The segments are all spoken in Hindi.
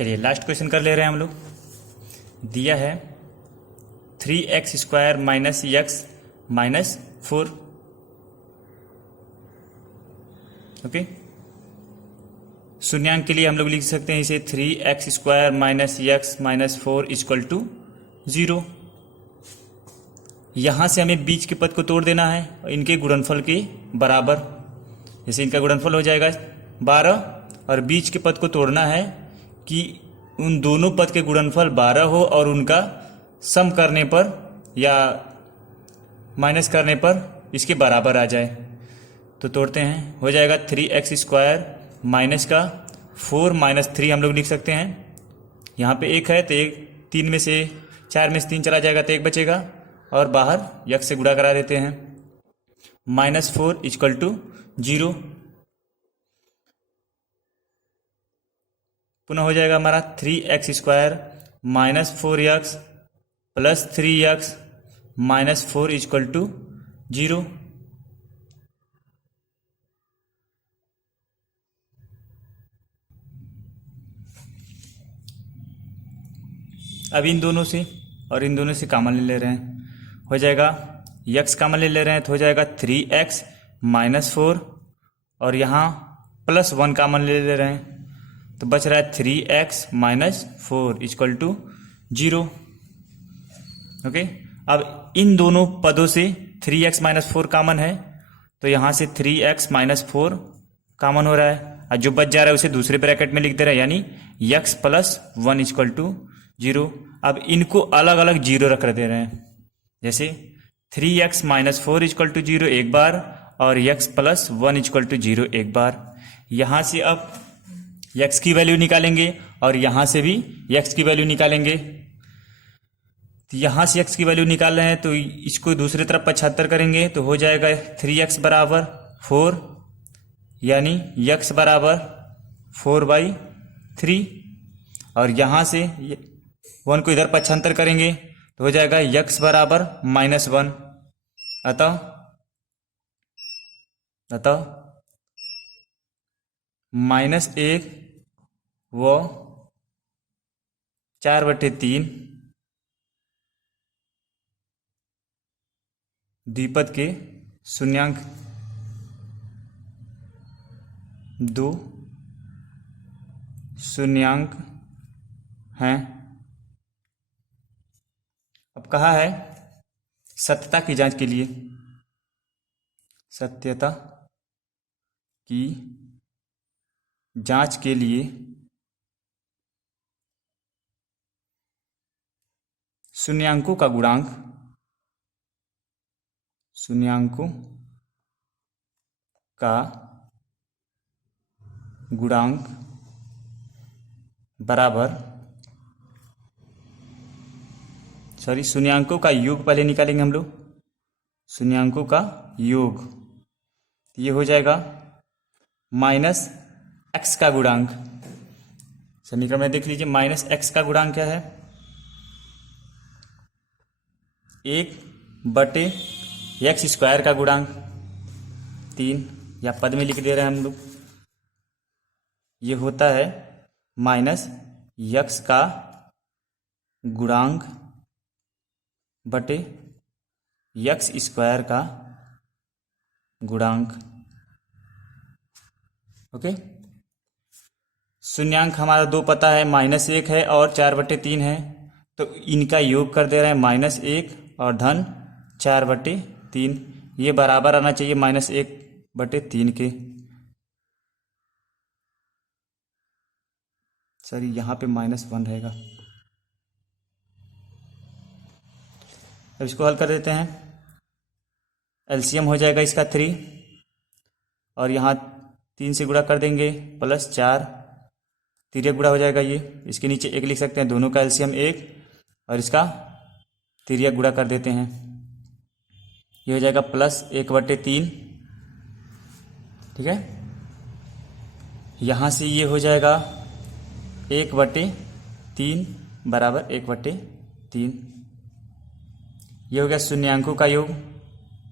चलिए लास्ट क्वेश्चन कर ले रहे हैं हम लोग। दिया है 3x² minus x minus 4। Okay, शून्यांक के लिए हम लोग लिख सकते हैं इसे 3x² minus x minus 4 equal to 0। यहां से हमें बीच के पद को तोड़ देना है और इनके गुणनफल के बराबर। जैसे इनका गुणनफल हो जाएगा 12 और बीच के पद को तोड़ना है कि उन दोनों पद के गुणनफल 12 हो और उनका सम करने पर या माइनस करने पर इसके बराबर आ जाए। तो तोड़ते हैं, हो जाएगा 3x² माइनस का 4 माइनस 3 हम लोग लिख सकते हैं। यहाँ पे 1 है तो 4 में से 3 चला जाएगा तो 1 बचेगा और बाहर x से गुणा करा देते हैं। Minus 4 equal to 0। पुनः हो जाएगा हमारा 3x² minus 4x plus 3x minus 4 equal to 0। अब इन दोनों से और इन दोनों से कॉमन ले रहे हैं, हो जाएगा x कॉमन ले रहे हैं तो हो जाएगा 3x माइनस 4 और यहाँ प्लस 1 कॉमन ले रहे हैं तो बच रहा है 3x minus 4 equal to 0। Okay, अब इन दोनों पदों से 3x माइनस 4 कॉमन है तो यहाँ से 3x माइनस 4 कॉमन हो रहा है और जो बच जा रहा है उसे दूसरे ब्रैकेट में लिख दे रहा है, यानी x प्लस 1 इक्वल टू 0। अब इनको अलग अलग 0 रख दे रहे हैं, जैसे 3x माइनस 4 इक्वल टू 0 एक बार और x प्लस 1 इक्वल टू 0 एक बार। यहाँ से अब x की वैल्यू निकालेंगे और यहाँ से भी x की वैल्यू निकालेंगे। तो यहाँ से x की वैल्यू निकाल रहे हैं तो इसको दूसरी तरफ 75 करेंगे तो हो जाएगा 3x बराबर 4, यानी x बराबर 4/3 और यहाँ से 1 को इधर 75 करेंगे तो हो जाएगा x बराबर -1। अतः -1 व 4/3 द्विपद के शून्यांक 2 शून्यांक हैं। अब कहा है सत्यता की जांच के लिए, सत्यता की जांच के लिए शून्यांकों का गुणांक बराबर, शून्यांकों का योग पहले निकालेंगे हम लोग, शून्यांकों का योग ये हो जाएगा माइनस x का गुणांक। समीकरण में देख लीजिए, माइनस x का गुणांक क्या है, 1/x² का गुणांक 3, या पद में लिख दे रहे हैं हम लोग, ये होता है माइनस x का गुणांक बटे x² का गुणांक। ओके, शून्यांक हमारा 2 पता है, -1 है और 4/3 है, तो इनका योग कर दे रहे हैं -1 और धन 4/3। ये बराबर आना चाहिए -1/3 के। सॉरी, यहाँ पे -1 रहेगा। अब इसको हल कर देते हैं, एलसीएम हो जाएगा इसका 3 और यहाँ 3 से गुणा कर देंगे +4, 3 गुणा हो जाएगा ये, इसके नीचे 1 लिख सकते हैं, दोनों का एलसीएम 1 और इसका 3 गुणा कर देते हैं, ये हो जाएगा +1/3। ठीक है, यहाँ से ये हो जाएगा 1/3 बराबर 1/3। ये हो गया शून्यांकों का योग,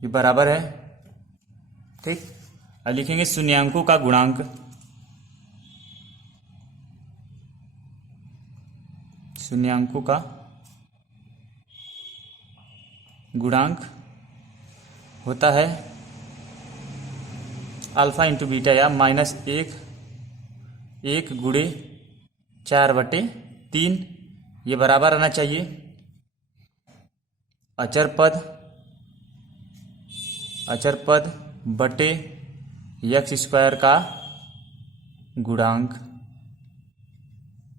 ये बराबर है। ठीक, अब लिखेंगे शून्यांकों का गुणांक। शून्यांकों का गुणांक होता है अल्फा इंटू बीटा, या -1 गुणे 4/3, ये बराबर आना चाहिए अचर पद बटे एक्स स्क्वायर का गुणांक।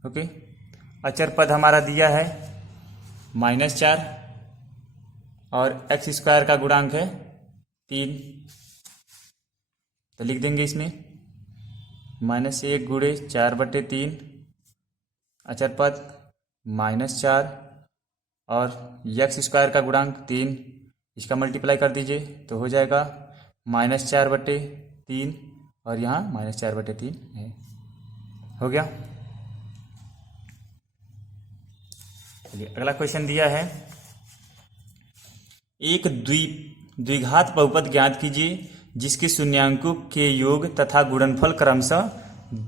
ओके, अचर पद हमारा दिया है -4 और एक्स स्क्वायर का गुणांक है 3, तो लिख देंगे इसमें -1 गुणे 4/3 अचर पद -4 और एक्स स्क्वायर का गुणांक 3, इसका मल्टीप्लाई कर दीजिए तो हो जाएगा -4/3 और यहाँ -4/3 है। हो गया। चलिए अगला क्वेश्चन दिया है, एक द्विघात बहुपद ज्ञात कीजिए जिसके शून्यांकों के योग तथा गुणनफल क्रमशः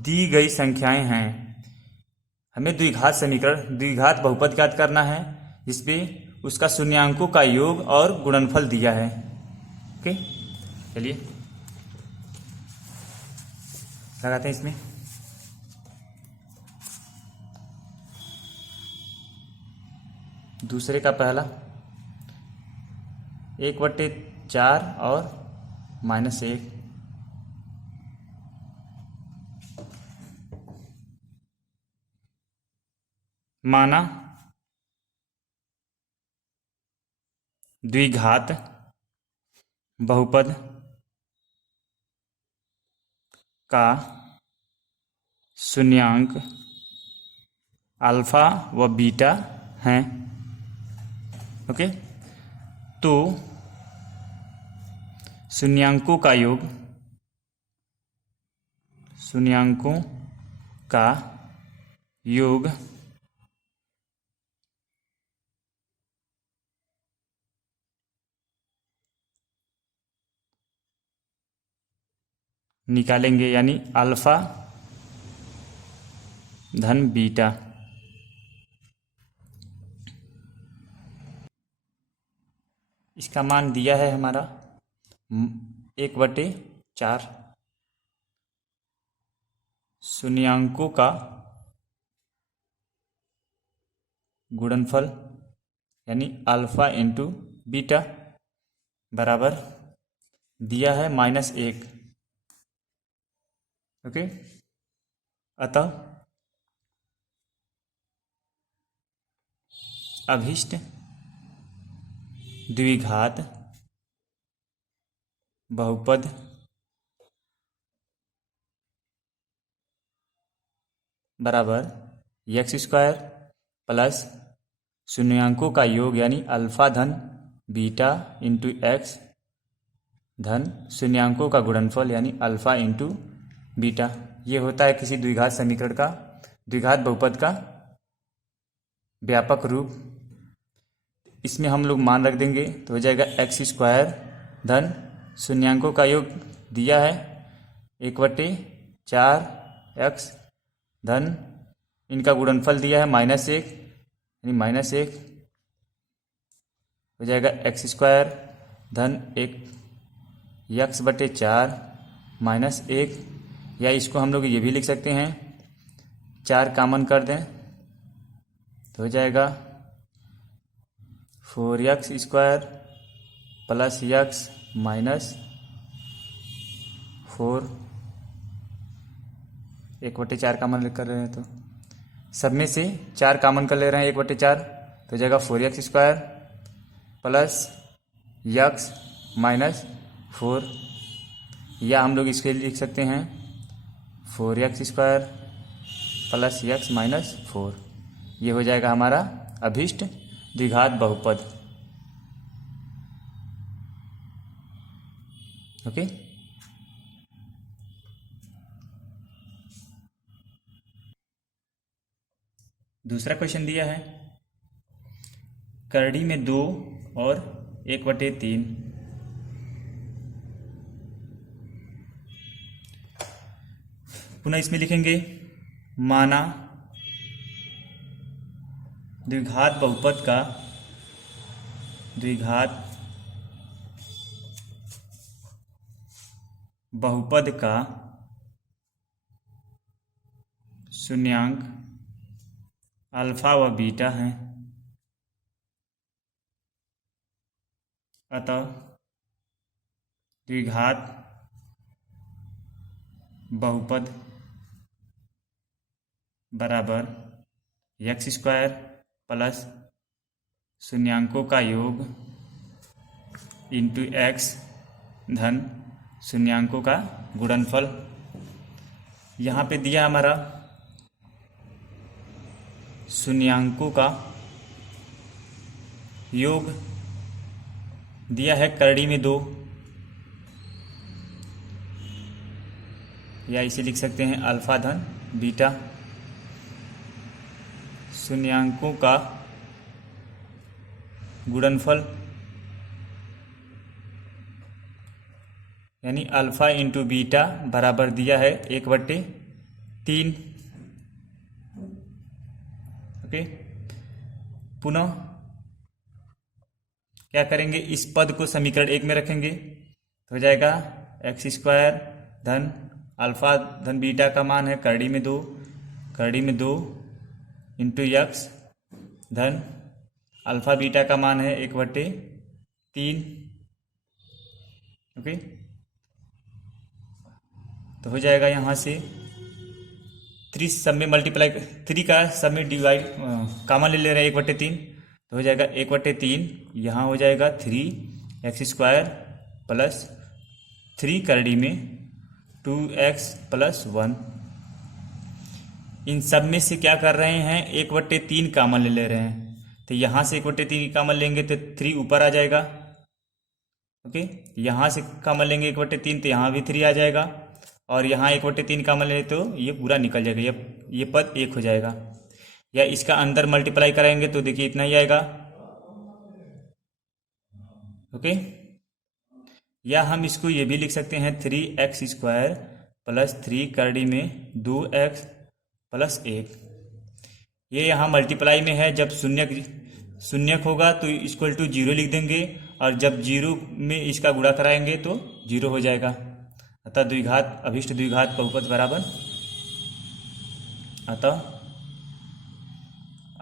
दी गई संख्याएं हैं। हमें द्विघात बहुपद ज्ञात करना है जिसपे उसका शून्यांकों का योग और गुणनफल दिया है। ओके, चलिए लगाते हैं इसमें। दूसरे का पहला 1/4 और -1, माना द्विघात बहुपद का शून्यांक अल्फा व बीटा हैं। ओके, तो शून्यांकों का योग निकालेंगे, यानी अल्फा धन बीटा। इसका मान दिया है हमारा 1/4, शून्यांकों का गुणनफल यानी अल्फा इंटू बीटा बराबर दिया है -1। ओके, अतः अभीष्ट द्विघात बहुपद बराबर एक्स स्क्वायर प्लस शून्यांकों का योग यानी अल्फा धन बीटा इंटू एक्स धन शून्यांकों का गुणनफल यानी अल्फा इंटू बीटा। ये होता है किसी द्विघात समीकरण का, द्विघात बहुपद का व्यापक रूप। इसमें हम लोग मान रख देंगे तो हो जाएगा एक्स स्क्वायर धन शून्यांकों का योग दिया है 1/4 एक्स धन इनका गुणनफल दिया है -1 यानी -1 हो जाएगा एक्स स्क्वायर धन 1x/4 -1, या इसको हम लोग ये भी लिख सकते हैं 4 कॉमन कर दें तो हो जाएगा 4x² प्लस x -4, 1/4 कॉमन कर रहे हैं तो सब में से 4 कॉमन कर ले रहे हैं 1/4 तो हो जाएगा 4x² प्लस x -4, या हम लोग इसके लिए लिख सकते हैं 4x² प्लस x -4। ये हो जाएगा हमारा अभीष्ट द्विघात बहुपद। ओके, दूसरा क्वेश्चन दिया है, करड़ी में 2 और 1/3 पुनः इसमें लिखेंगे माना द्विघात बहुपद का द्विघात बहुपद का शून्यांक अल्फा व बीटा है, अतः द्विघात बहुपद बराबर एक्स स्क्वायर प्लस शून्यांकों का योग इंटू एक्स धन शून्यांकों का गुणनफल। यहाँ पे दिया हमारा शून्यांकों का योग दिया है करड़ी में 2, या इसे लिख सकते हैं अल्फा धन बीटा। शून्यांकों का गुणनफल यानी अल्फा इंटू बीटा बराबर दिया है 1/3। ओके, पुनः क्या करेंगे, इस पद को समीकरण 1 में रखेंगे तो हो जाएगा एक्स स्क्वायर धन अल्फा धन बीटा का मान है करड़ी में 2 इंटू एक्स धन अल्फा बीटा का मान है 1/3। ओके, तो हो जाएगा यहाँ से 3 सब में मल्टीप्लाई 3 का सब में डिवाइड कॉमन ले ले रहे हैं 1/3, तो हो जाएगा 1/3। यहाँ हो जाएगा 3x स्क्वायर प्लस 3 करड़ी में 2x प्लस 1। इन सब में से क्या कर रहे हैं, 1/3 कॉमन ले ले रहे हैं, तो यहाँ से 1/3 कॉमन लेंगे तो 3 ऊपर आ जाएगा। ओके, यहाँ से कॉमन लेंगे 1/3 तो यहाँ भी 3 आ जाएगा, और यहाँ 1/3 कॉमन ले तो ये पूरा निकल जाएगा, ये पद 1 हो जाएगा। या इसका अंदर मल्टीप्लाई करेंगे तो देखिए इतना ही आएगा। ओके, या हम इसको ये भी लिख सकते हैं 3x स्क्वायर प्लस 3 करड़ी में 2x प्लस 1। ये यहाँ मल्टीप्लाई में है, जब शून्यक होगा तो इक्वल टू 0 लिख देंगे, और जब 0 में इसका गुणा कराएंगे तो 0 हो जाएगा। अतः द्विघात अभिष्ट द्विघात बहुपद बराबर, अतः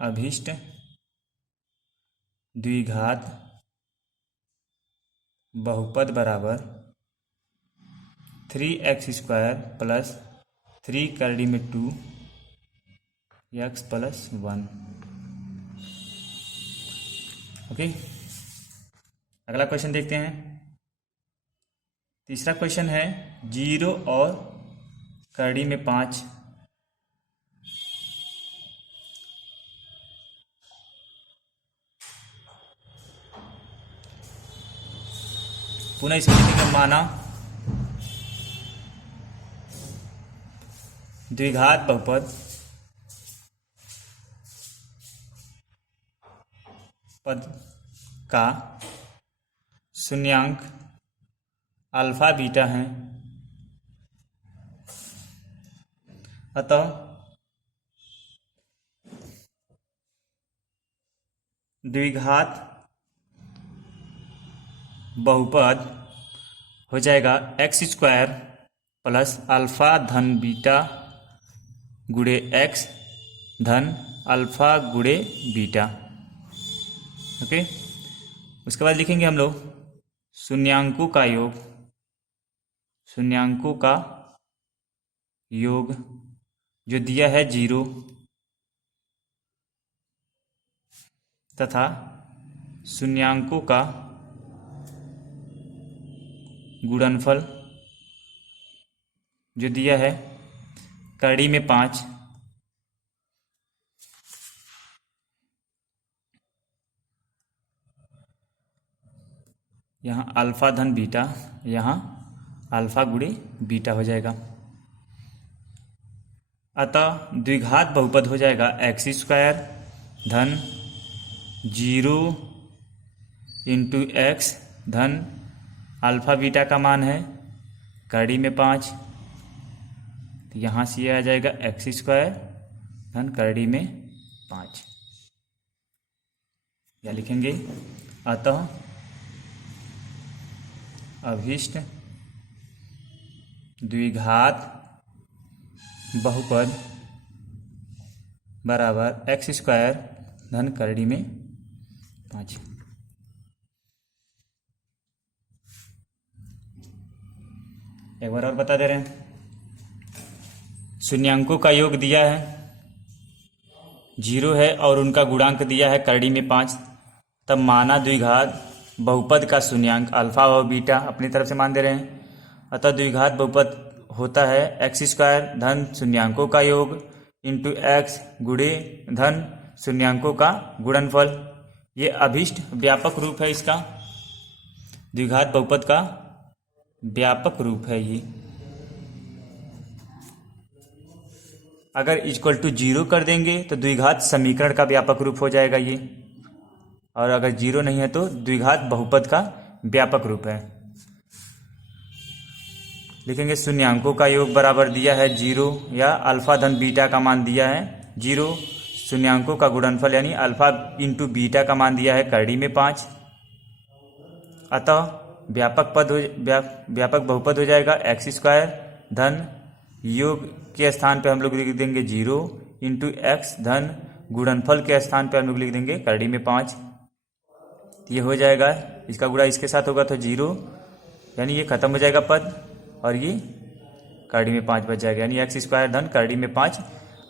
अभिष्ट द्विघात बहुपद बराबर 3x स्क्वायर प्लस 3 करड़ी में 2x प्लस 1। ओके, अगला क्वेश्चन देखते हैं। तीसरा क्वेश्चन है 0 और करड़ी में 5। पुनः इसको लिखेंगे माना द्विघात बहुपद पद का शून्यांक अल्फा बीटा है, अतः द्विघात बहुपद हो जाएगा एक्स स्क्वायर प्लस अल्फा धन बीटा गुणे एक्स धन अल्फा गुणे बीटा। ओके, उसके बाद लिखेंगे हम लोग शून्यांकों का योग, शून्यांकों का योग जो दिया है 0 तथा शून्यांकों का गुणनफल जो दिया है कड़ी में 5। यहाँ अल्फा धन बीटा, यहाँ अल्फा गुणे बीटा हो जाएगा। अतः द्विघात बहुपद हो जाएगा एक्स स्क्वायर धन 0 इंटू एक्स धन अल्फा बीटा का मान है कड़ी में 5, तो यहाँ से आ जाएगा एक्स स्क्वायर धन कड़ी में 5। या लिखेंगे अतः अभीष्ट द्विघात बहुपद बराबर एक्स स्क्वायर धन करड़ी में 5। एक बार और बता दे रहे हैं। शून्यांकों का योग दिया है 0 है और उनका गुणांक दिया है करड़ी में 5। तब माना द्विघात बहुपद का शून्यांक अल्फा व बीटा अपनी तरफ से मान दे रहे हैं। अतः द्विघात बहुपद होता है एक्स स्क्वायर धन शून्यांकों का योग इंटू एक्स गुणे धन शून्यांकों का गुणनफल। ये अभीष्ट व्यापक रूप है, इसका द्विघात बहुपद का व्यापक रूप है ये। अगर इक्वल टू 0 कर देंगे तो द्विघात समीकरण का व्यापक रूप हो जाएगा ये, और अगर 0 नहीं है तो द्विघात बहुपद का व्यापक रूप है। लिखेंगे शून्यांकों का योग बराबर दिया है 0 या अल्फा धन बीटा का मान दिया है 0, शून्यांकों का गुणनफल यानी अल्फा इंटू बीटा का मान दिया है करड़ी में 5। अतः व्यापक बहुपद हो जाएगा एक्स स्क्वायर धन योग के स्थान पे हम लोग लिख देंगे 0 इंटू एक्स धन गुणनफल के स्थान पे हम लोग लिख देंगे करड़ी में 5। ये हो जाएगा, इसका गुणा इसके साथ होगा तो 0, यानी ये खत्म हो जाएगा पद और ये करड़ी में 5 बच जाएगा, यानी एक्स स्क्वायर धन करड़ी में 5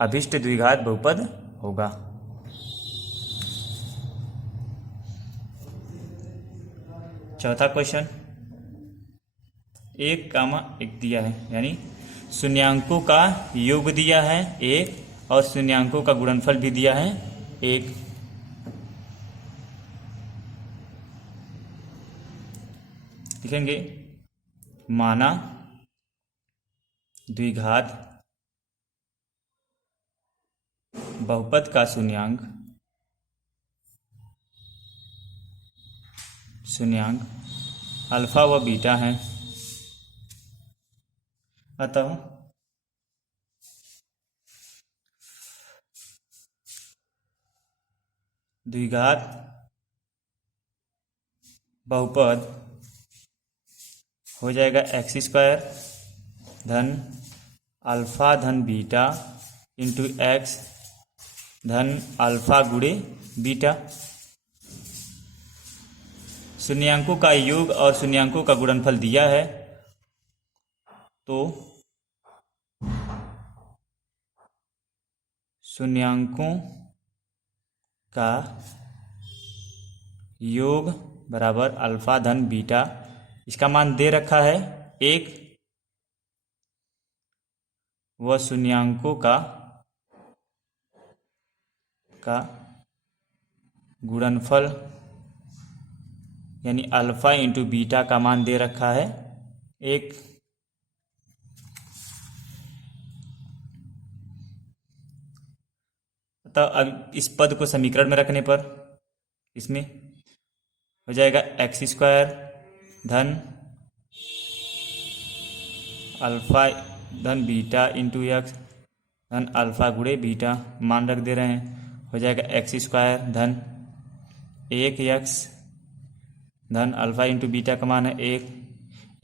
अभीष्ट द्विघात बहुपद होगा। चौथा क्वेश्चन 1, 1 दिया है, यानी शून्यांकों का योग दिया है 1 और शून्यांकों का गुणनफल भी दिया है 1। लिखेंगे माना द्विघात बहुपद का शून्यांक अल्फा व बीटा है। अतः द्विघात बहुपद हो जाएगा एक्स स्क्वायर धन अल्फा धन बीटा इंटू एक्स धन अल्फा गुणे बीटा। शून्यांकों का योग और शून्यांकों का गुणनफल दिया है, तो शून्यांकों का योग बराबर अल्फा धन बीटा, इसका मान दे रखा है 1 व शून्यांकों का गुणनफल यानी अल्फा इंटू बीटा का मान दे रखा है 1। तो अब इस पद को समीकरण में रखने पर इसमें हो जाएगा एक्स स्क्वायर धन अल्फा धन बीटा इंटू एक्स धन अल्फा गुणे बीटा, मान रख दे रहे हैं, हो जाएगा एक्स स्क्वायर धन 1 एक्स धन अल्फा इंटू बीटा का मान है 1,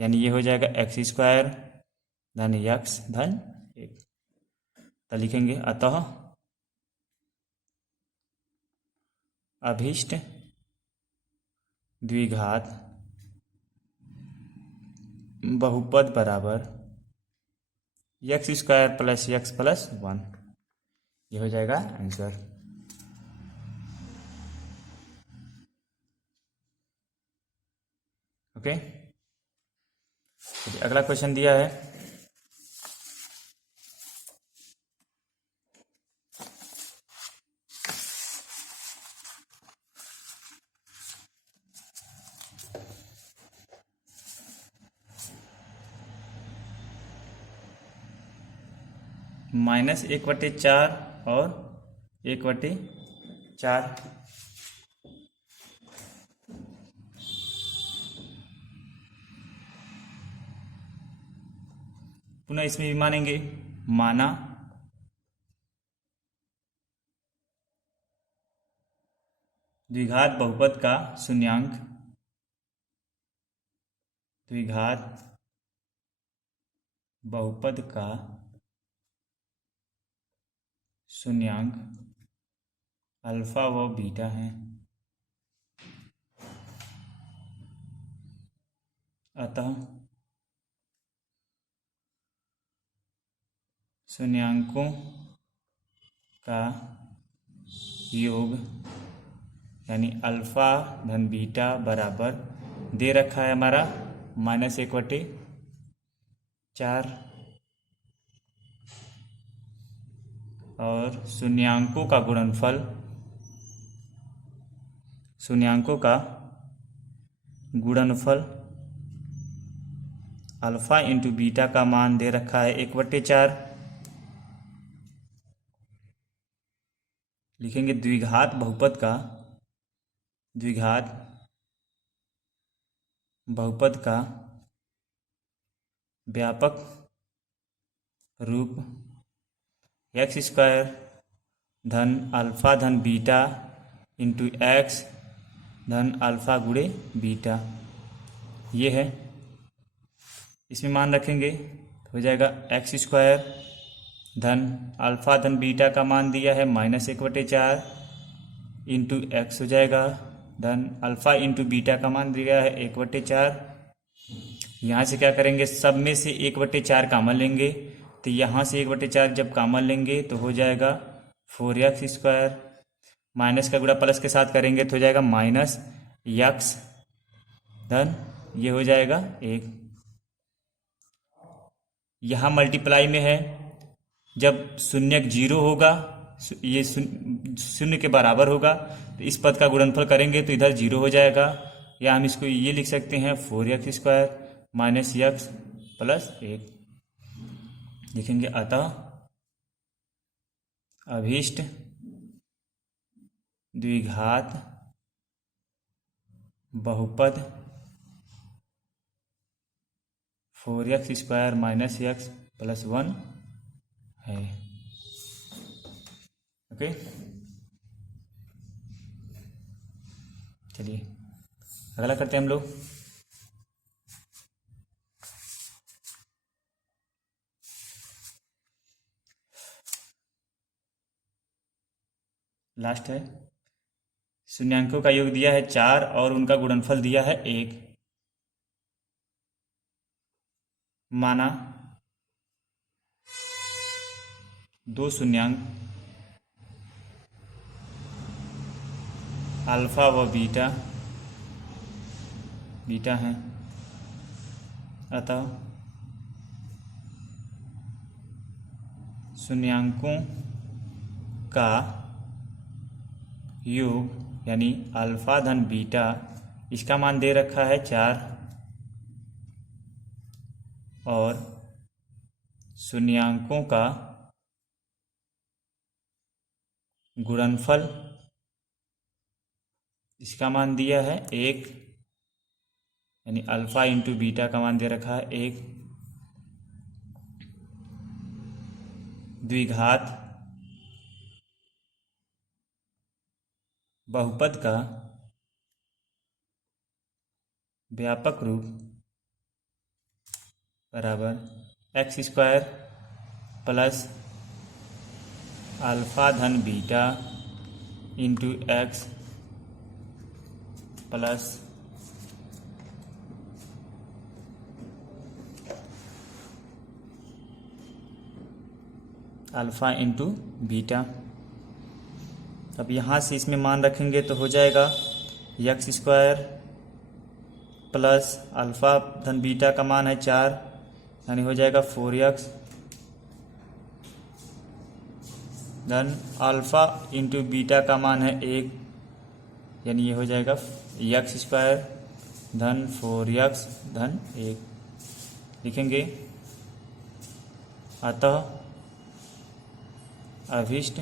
यानी ये हो जाएगा एक्स स्क्वायर धन एक्स धन 1। तो लिखेंगे अतः अभीष्ट द्विघात बहुपद बराबर x square plus x plus 1। ये हो जाएगा आंसर। ओके, अगला क्वेश्चन दिया है -1/4 और 1/4। पुनः इसमें भी मानेंगे माना द्विघात बहुपद का शून्यांक, द्विघात बहुपद का शून्यांक अल्फा व बीटा है, अतः शून्यांकों का योग यानी अल्फा धन बीटा बराबर दे रखा है हमारा -1/4 और शून्यांकों का गुणनफल, शून्यांकों का गुणनफल अल्फा इंटू बीटा का मान दे रखा है 1/4। लिखेंगे द्विघात बहुपद का, द्विघात बहुपद का व्यापक रूप x² धन अल्फा धन बीटा इंटू एक्स धन अल्फा गुणे बीटा, ये है। इसमें मान रखेंगे हो जाएगा x² धन अल्फा धन बीटा का मान दिया है -1/4 इंटू एक्स हो जाएगा धन अल्फा इंटू बीटा का मान दिया है 1/4। यहाँ से क्या करेंगे, सब में से 1/4 कामन लेंगे, तो यहाँ से 1/4 जब कामन लेंगे तो हो जाएगा 4x², माइनस का गुणा प्लस के साथ करेंगे तो हो जाएगा -x धन ये हो जाएगा 1। यहाँ मल्टीप्लाई में है, जब शून्यक 0 होगा, ये शून्य के बराबर होगा, तो इस पद का गुणनफल करेंगे तो इधर 0 हो जाएगा, या हम इसको ये लिख सकते हैं 4x² - x + 1 लिखेंगे। अतः अभीष्ट द्विघात बहुपद 4x² - x + 1 है। ओके, चलिए अगला करते हैं हम लोग। लास्ट है, शून्यांकों का योग दिया है 4 और उनका गुणनफल दिया है 1। माना दो शून्यांक अल्फा व बीटा हैं, अतः शून्यांकों का योग यानी अल्फा धन बीटा, इसका मान दे रखा है 4 और शून्यांकों का गुणनफल, इसका मान दिया है 1 यानी अल्फा इंटू बीटा का मान दे रखा है 1। द्विघात बहुपद का व्यापक रूप बराबर x² प्लस अल्फा धन beta into x plus alpha into beta. अब यहाँ से इसमें मान रखेंगे तो हो जाएगा x² प्लस अल्फा धन बीटा का मान है 4 यानी हो जाएगा 4x धन अल्फा इंटू बीटा का मान है 1 यानी ये हो जाएगा x² धन 4x धन 1 लिखेंगे। अतः अभीष्ट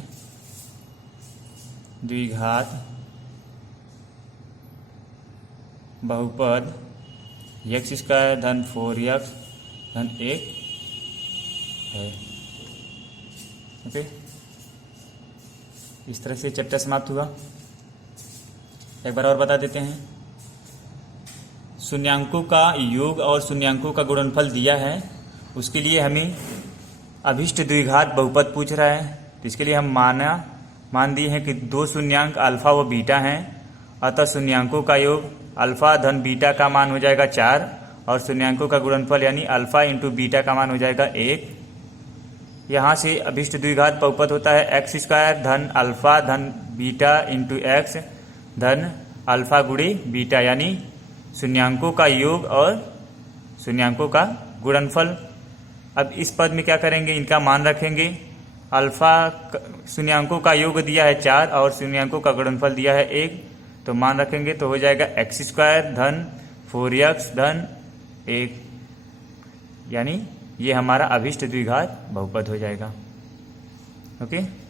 द्विघात बहुपद x² धन 4x धन 1 है। ओके, इस तरह से चैप्टर समाप्त हुआ। एक बार और बता देते हैं। शून्यांकों का योग और शून्यांकों का गुणनफल दिया है, उसके लिए हमें अभिष्ट द्विघात बहुपद पूछ रहा है। तो इसके लिए हम मान दिए हैं कि दो शून्यांक अल्फा व बीटा हैं, अतः शून्यांकों का योग अल्फा धन बीटा का मान हो जाएगा 4 और शून्यांकों का गुणनफल यानी अल्फा इंटू बीटा का मान हो जाएगा 1। यहाँ से अभिष्ट द्विघात बहुपद होता है एक्स स्क्वायर धन अल्फा धन बीटा इंटू एक्स धन अल्फा गुणे बीटा, यानी शून्यांकों का योग और शून्यांकों का गुणनफल। अब इस पद में क्या करेंगे, इनका मान रखेंगे। अल्फा शून्यांकों का योग दिया है 4 और शून्यांकों का गुणनफल दिया है 1, तो मान रखेंगे तो हो जाएगा एक्स स्क्वायर धन 4x धन 1, यानी ये हमारा अभिष्ट द्विघात बहुपद हो जाएगा। ओके।